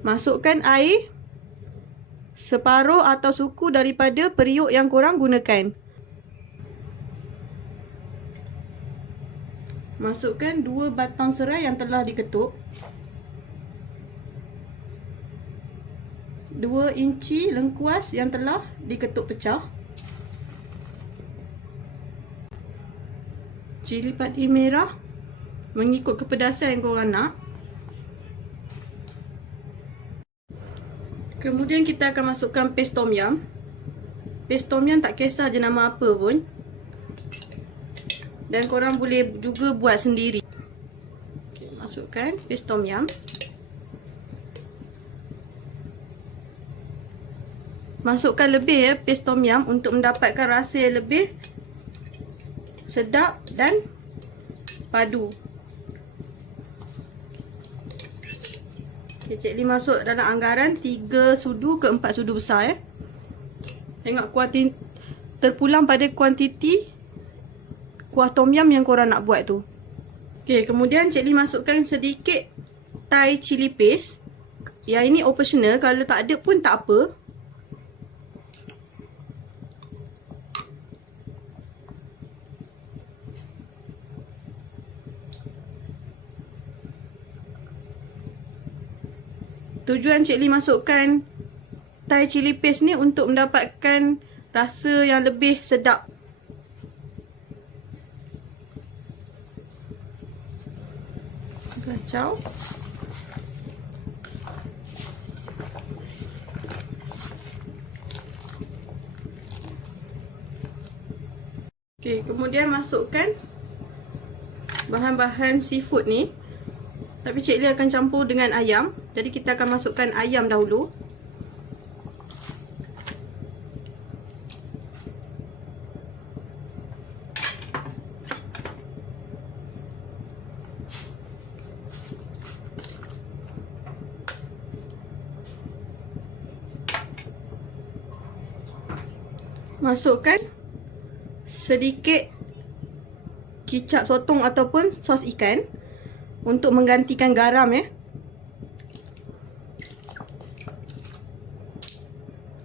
Masukkan air separuh atau suku daripada periuk yang korang gunakan. Masukkan 2 batang serai yang telah diketuk. 2 inci lengkuas yang telah diketuk pecah. Cili padi merah mengikut kepedasan yang korang nak. Kemudian kita akan masukkan paste tom yum. Paste tom yum tak kisah je nama apa pun. Dan korang boleh juga buat sendiri. Okay, masukkan paste tom yum. Masukkan lebih ya paste tom yum untuk mendapatkan rasa yang lebih sedap dan padu. Okay, Cik Lee masuk dalam anggaran 3 sudu ke 4 sudu besar ya. Tengok kuantiti terpulang pada kuantiti kuah tom yum yang korang nak buat tu. Okey, kemudian Cik Lee masukkan sedikit Thai chili paste. Yang ini optional, kalau tak ada pun tak apa. Tujuan Cik Lee masukkan Thai chili paste ni untuk mendapatkan rasa yang lebih sedap. Kacau. Okey, kemudian masukkan bahan-bahan seafood ni. Tapi Cik Lee akan campur dengan ayam. Jadi kita akan masukkan ayam dahulu. Masukkan sedikit kicap sotong ataupun sos ikan untuk menggantikan garam ya.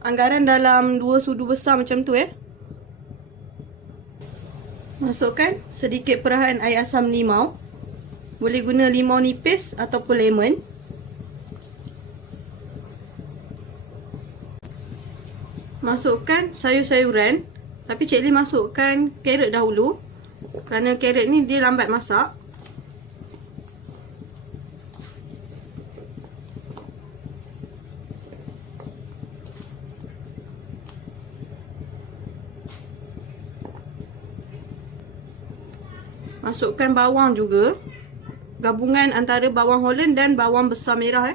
Anggaran dalam 2 sudu besar macam tu ya. Masukkan sedikit perahan air asam limau. Boleh guna limau nipis ataupun lemon. Masukkan sayur-sayuran. Tapi Cik Lee masukkan carrot dahulu. Kerana carrot ni dia lambat masak. Masukkan bawang juga. Gabungan antara bawang Holland dan bawang besar merah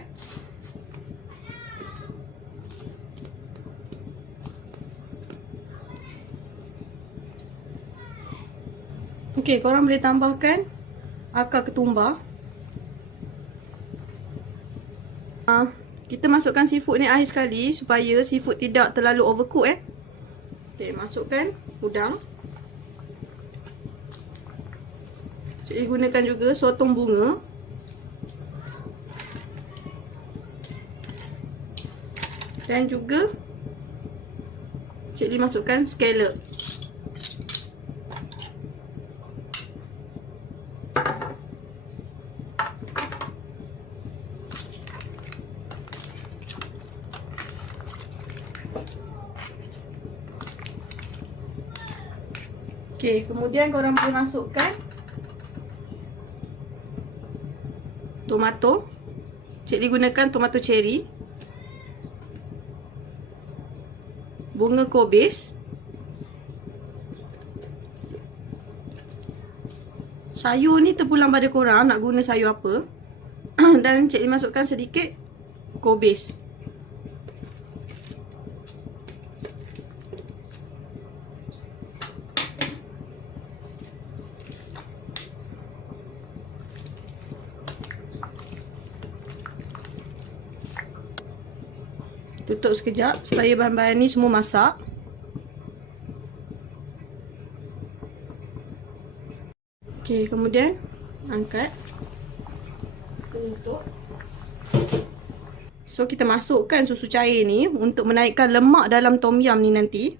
Okey, korang boleh tambahkan akar ketumbar. Kita masukkan seafood ni akhir sekali supaya seafood tidak terlalu overcook Okey, masukkan udang. Cik gunakan juga sotong bunga. Dan juga Cik Lee masukkan scallop. Okey, kemudian korang boleh masukkan tomato. Cik Lee gunakan tomato cherry. Bunga kobis. Sayur ni terpulang pada korang nak guna sayur apa. Dan Cik Lee masukkan sedikit kobis. Tutup sekejap supaya bahan-bahan ni semua masak. Okey, kemudian angkat. Tutup. So kita masukkan susu cair ni untuk menaikkan lemak dalam tom yum ni nanti.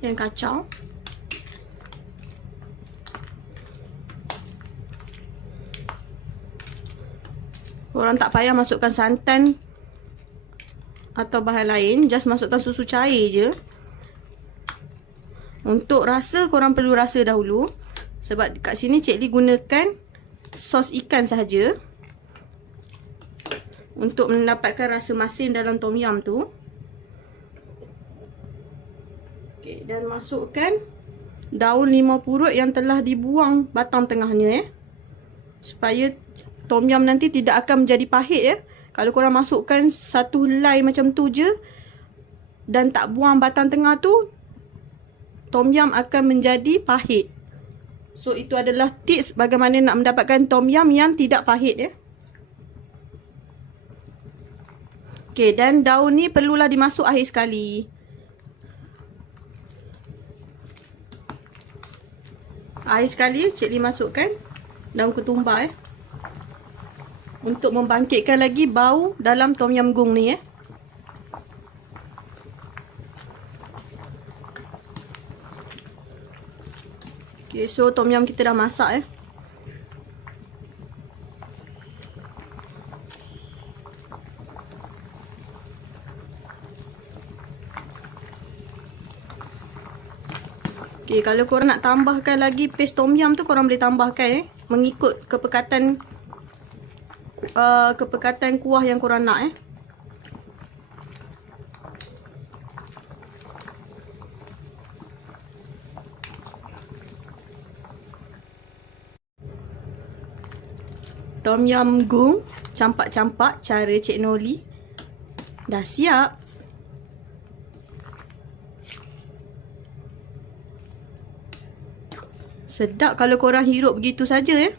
Yang kacau. Korang tak payah masukkan santan atau bahan lain, just masukkan susu cair je. Untuk rasa, korang perlu rasa dahulu. Sebab kat sini Cik Lee gunakan sos ikan sahaja untuk mendapatkan rasa masin dalam tom yum tu. Okay, dan masukkan daun limau purut yang telah dibuang batang tengahnya supaya tom yum nanti tidak akan menjadi pahit Kalau korang masukkan satu helai macam tu je dan tak buang batang tengah tu, tom yum akan menjadi pahit. So itu adalah tips bagaimana nak mendapatkan tom yum yang tidak pahit Okay, dan daun ni perlulah dimasuk akhir sekali. Akhir sekali Cik Lee masukkan daun ketumbar untuk membangkitkan lagi bau dalam tom yum goong ni Okay, so tom yum kita dah masak Okay, kalau korang nak tambahkan lagi paste tom yum tu, korang boleh tambahkan mengikut kepekatan kuah yang korang nak Tom yum goong campak-campak cara Cik Noli dah siap. Sedap kalau korang hirup begitu saja